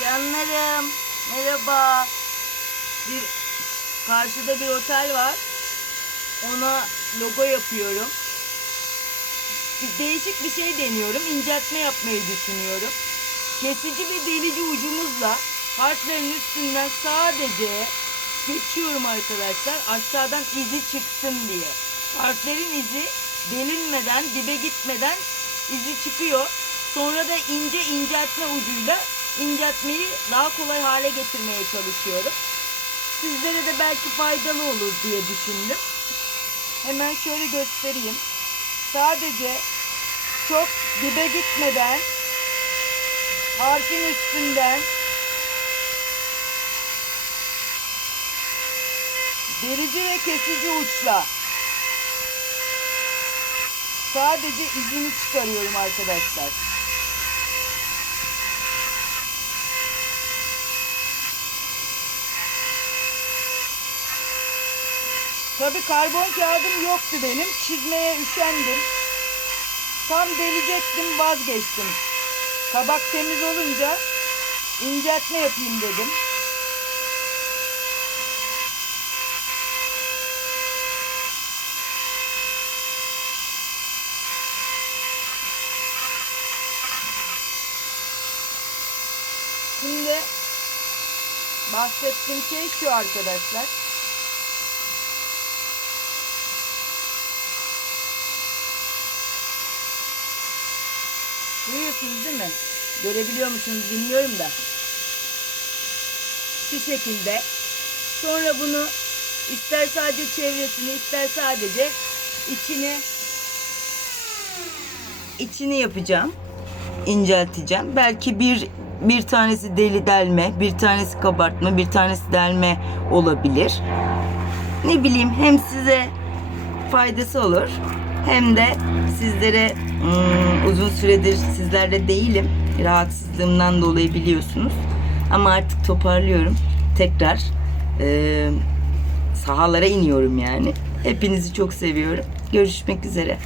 Canlarım, merhaba. Bir karşıda bir otel var. Ona logo yapıyorum. Bir değişik bir şey deniyorum. İnceltme yapmayı düşünüyorum. Kesici ve delici ucumuzla harflerin üstünden sadece geçiyorum arkadaşlar. Aşağıdan izi çıksın diye. Harflerin izi delinmeden, dibe gitmeden izi çıkıyor. Sonra da ince inceltme ucuyla inceltmeyi daha kolay hale getirmeye çalışıyorum. Sizlere de belki faydalı olur diye düşündüm. Hemen şöyle göstereyim. Sadece çok dibe gitmeden harfin üstünden derici ve kesici uçla sadece izini çıkarıyorum arkadaşlar. Tabi karbon kağıdım yoktu benim. Çizmeye üşendim. Tam delecektim vazgeçtim. Kabak temiz olunca inceltme yapayım dedim. Şimdi bahsettiğim şey şu arkadaşlar. Duyuyorsunuz değil mi? Görebiliyor musunuz bilmiyorum da. Şu şekilde. Sonra bunu ister sadece çevresini ister sadece içini içini yapacağım. incelteceğim. Belki bir bir tanesi deli delme, bir tanesi kabartma, bir tanesi delme olabilir. Ne bileyim hem size faydası olur hem de sizlere hmm, uzun süredir sizlerle değilim. Rahatsızlığımdan dolayı biliyorsunuz. Ama artık toparlıyorum. Tekrar e, sahalara iniyorum yani. Hepinizi çok seviyorum. Görüşmek üzere.